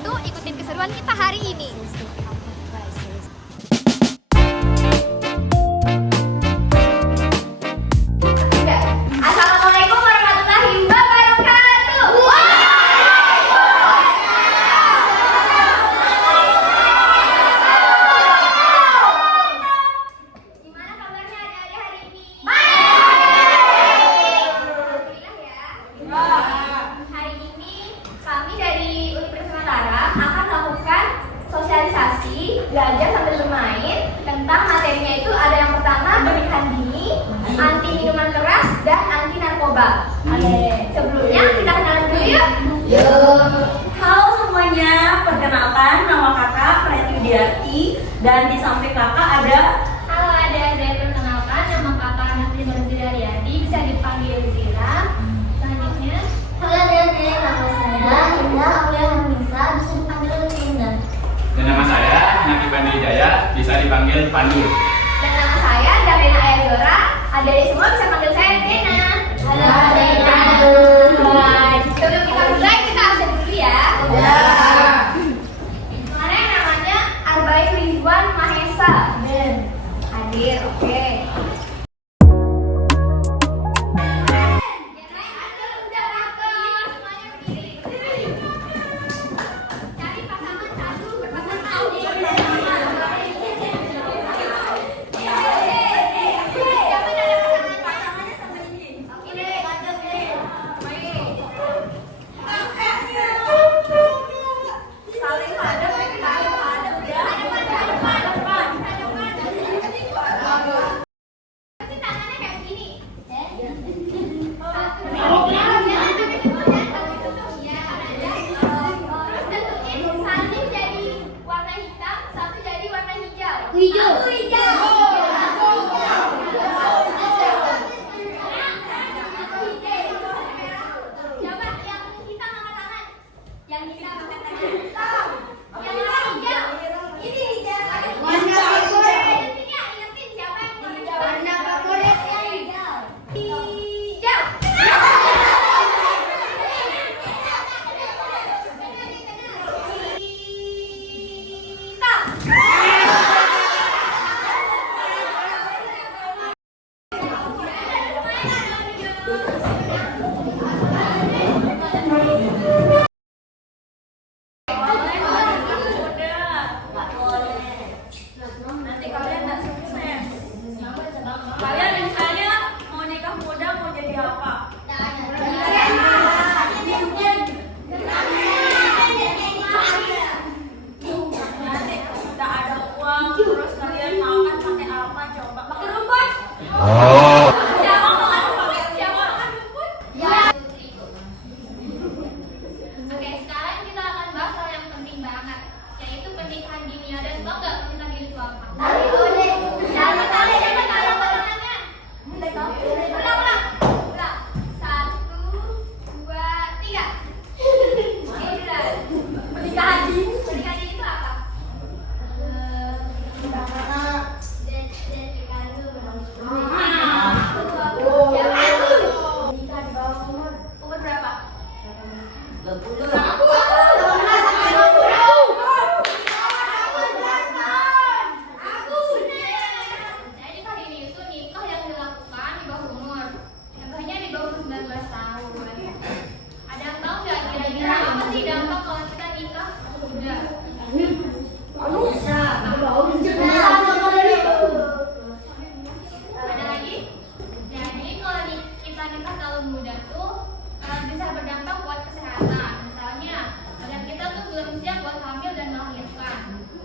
itu ikutin keseruan kita hari ini. Assalamualaikum warahmatullahi wabarakatuh. Gimana kabarnya adik-adik hari ini? Alhamdulillah ya. Hari ini kami dari Universitas Mataram akan melakukan sosialisasi, belajar sambil bermain tentang materinya itu ada yang pertama pernikahan dini, anti minuman keras, dan anti narkoba. Sebelumnya kita kenalan dulu yuk. Halo semuanya, perkenalkan nama kakak Preti Widiarti dan di samping kakak ada. Halo adik-adik, perkenalkan nama kakak Natri Nurzidaryadi, bisa dipanggil Zira. Selanjutnya, Halo adik-adik, nama saya Indah Aulia Hamisa, bisa dipanggil Indah. Dan nama saya Naki Bandi Jaya, bisa dipanggil Pandu. dan nama saya Darina Ayazora. Adik-adik semua bisa panggil saya Dena. Halo adik-adik. Baik, sebelum kita mulai kita absen dulu ya. Mana yang namanya Arbain Rizwan Mahesa? Hadir, oke. Yang lain ada udah rapat, semuanya berdiri. Cari pasangan satu berpasangan. Siapa yang ada pasangannya sama ini? Ini ada nih. Saling hadap ya, saling hadap ya. Tangannya kayak begini. Terus tentuin satu jadi warna hitam, satu jadi warna hijau. Hijau. Aku hijau. Coba yang hitam angkat tangan. Yang hitam angkat tangan. Yang warna hijau. Ini hijau. Warna favorit. Ingetin siapa yang warna Warna favoritnya hijau. hijau. Hitam. Nanti kalian nggak sukses. Kalian misalnya mau nikah muda mau jadi apa? Nanti nggak ada uang, terus kalian makan pakai apa coba? Pakai rumput. Siapa makan pakai siapa makan rumput? Oke, sekarang kita akan bahas hal yang penting banget, yaitu pernikahan dini. Ada yang tahu nggak pernikahan dini itu apa? Siapa tahu? Siapa tahu yang pasangannya? Ulang. Satu, dua, tiga. Udah. Pernikahan dini itu apa? Umur berapa? Jadi kali ini itu nikah yang dilakukan di bawah umur. Contohnya di bawah 19 tahun. Ada yang tahu nggak kira-kira apa sih dampak kalau kita nikah muda? Ada lagi? Jadi kalau kita nikah terlalu muda tuh bisa berdampak buat kesehatan. Misalnya, badan kita tuh belum siap buat hamil dan melahirkan.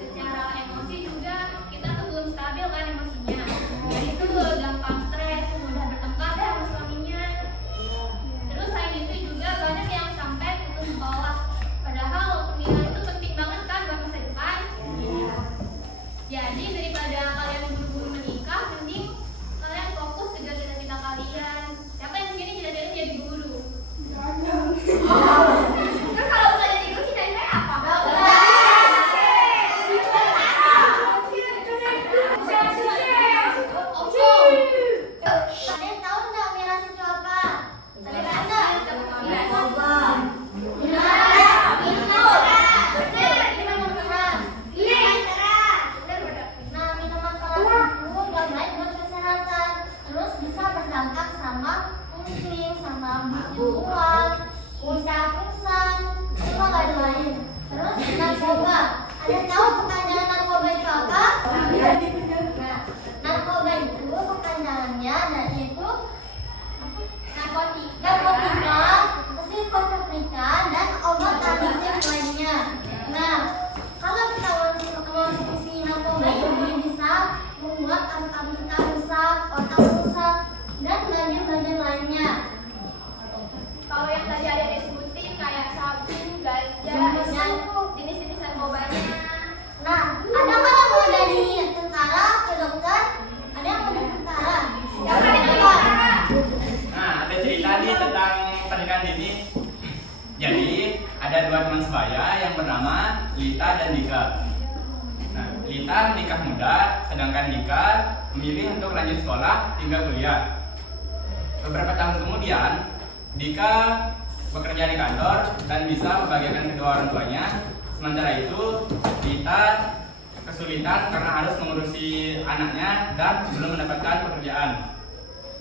Secara emosi juga kita tuh belum stabil kan emosinya. Jadi itu gampang stres, mudah bertengkar sama suaminya. Terus selain itu juga banyak yang sampai putus sekolah. Padahal pernikahan itu penting banget kan buat masa depan. Jadi daripada kalian buru-buru menikah, mending kalian fokus ke cita-cita kalian. Siapa yang sini cita-citanya jadi guru? Terus kalau bukan jadi guru, cita-citanya apa? sebaya yang bernama Lita dan Dika. Nah, Lita menikah muda, sedangkan Dika memilih untuk lanjut sekolah hingga kuliah. Beberapa tahun kemudian, Dika bekerja di kantor dan bisa membahagiakan kedua orang tuanya. Sementara itu, Lita kesulitan karena harus mengurusi anaknya dan belum mendapatkan pekerjaan.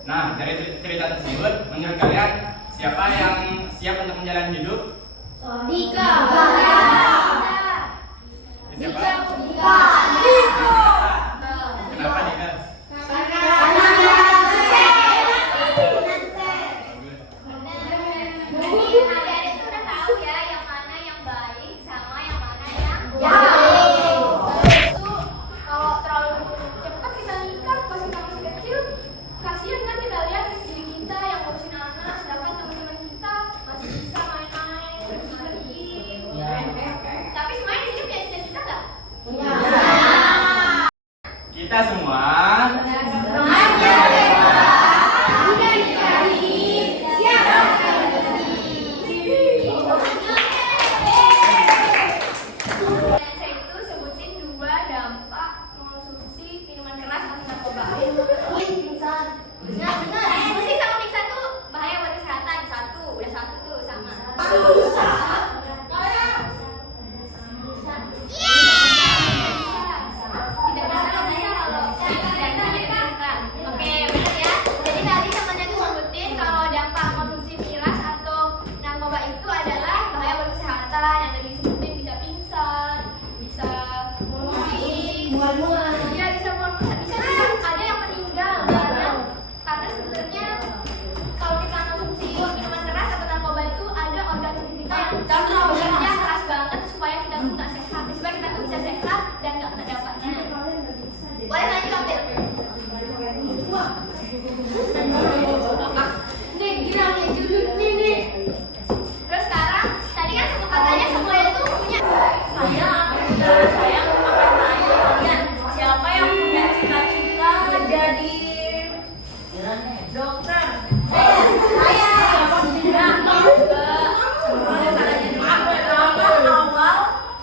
Nah, dari cerita tersebut, menurut kalian siapa yang siap untuk menjalani hidup? Dika. Siapa? Dika. Kenapa Dika? Adik-adik tuh udah tahu ya yang mana yang baik sama yang mana yang itu kalau terlalu cepat kita nikah pas kita masih kecil, kasihan kan kita lihat diri kita yang ngurusin anak, sedangkan teman-teman kita masih bisa main-main, bisa pergi. Tapi semuanya di sini punya cita-cita nggak? Kita semua Saya itu sebutin 2 dampak mengonsumsi minuman keras atau narkoba. Musik sama pingsan tuh bahaya buat kesehatan. Udah satu tuh sama. Tidak bisa rasanya kalau tidak jadi pingsan. Oke, benar ya. Jadi tadi temannya tuh sebutin kalau dampak konsumsi miras atau narkoba itu adalah bahaya buat kesehatan. Yang tadi disebutin bisa pingsan, bisa mual-mual. Ya bisa mual-mual. Bisa juga ada yang meninggal karena sebenarnya kalau kita konsumsi minuman keras atau narkoba itu ada organ tubuh kita yang bekerja keras banget supaya kita tuh nggak sehat, supaya kita tuh bisa sehat dan nggak kena dampaknya. Boleh lanjut ambil. Nih girang ya julur nih. Terus sekarang tadi kan semua katanya semuanya tuh punya Saya akan tanya kalian, siapa yang punya cita-cita jadi dokter? Saya.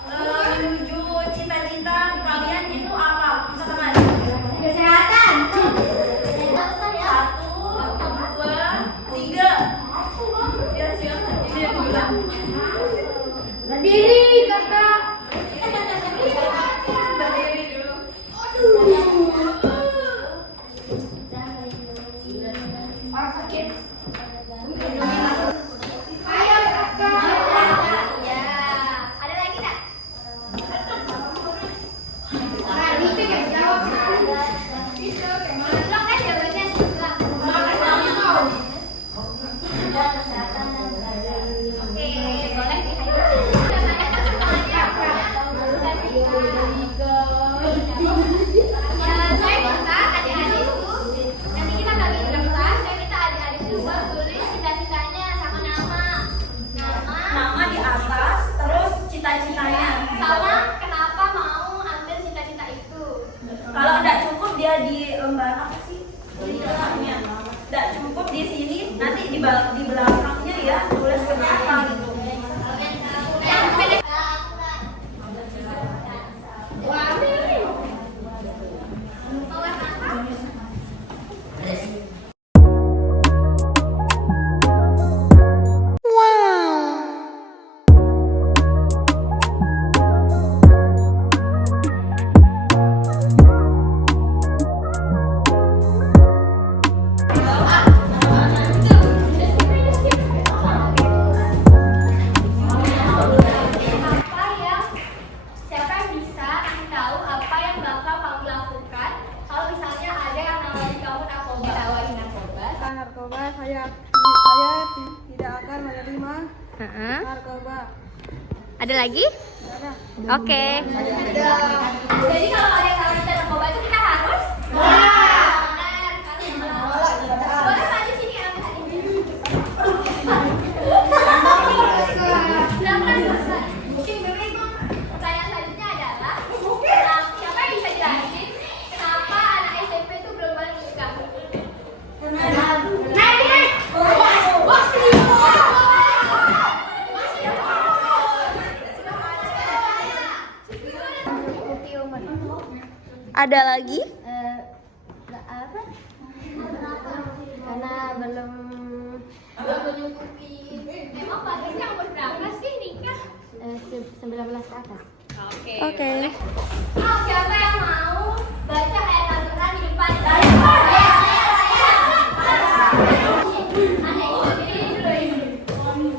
Awal menuju cita-cita kalian itu apa? Bisa teman? Kesehatan. 1, 2, 3. Ya siapa? Ini yang bilang. Berdiri, kakak. Berdiri dulu. Ayo, kakak. ya. Ada lagi nggak? Itu yang jawab. Belum kan jawabannya belum. Oke, boleh saya minta adik-adik itu nanti kita bagi daftar. Saya minta adik-adik itu buat tulis cita-citanya sama Nama di atas, terus cita-citanya. sama kenapa mau ambil cita-cita itu. Kalau enggak cukup dia di lembar apa sih? Di belakangnya. Enggak cukup di sini, nanti di belakangnya ya tulis kenapa gitu. Yang pendek. Mau warna apa? Siapa yang bisa kasih tahu apa yang bakal kamu lakukan kalau misalnya ada yang nawarin kamu narkoba? Narkoba saya tidak akan menerima narkoba. Ada lagi? Ada. Oke. Jadi kalau ada yang nawarin narkoba itu kita harus? Boleh maju sini ya. Mungkin dulu pertanyaan selanjutnya adalah siapa yang bisa jelasin kenapa anak SMP itu belum boleh menikah? Ada lagi? Nggak apa? Karena belum mencukupi. Emang batasnya umur berapa sih nikah? 19 ke atas. Oke. Siapa yang mau baca ayat Al-Quran di depan?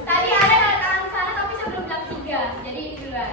Tadi ada yang tangan sana tapi sebelum jam 3. Jadi ini dulu.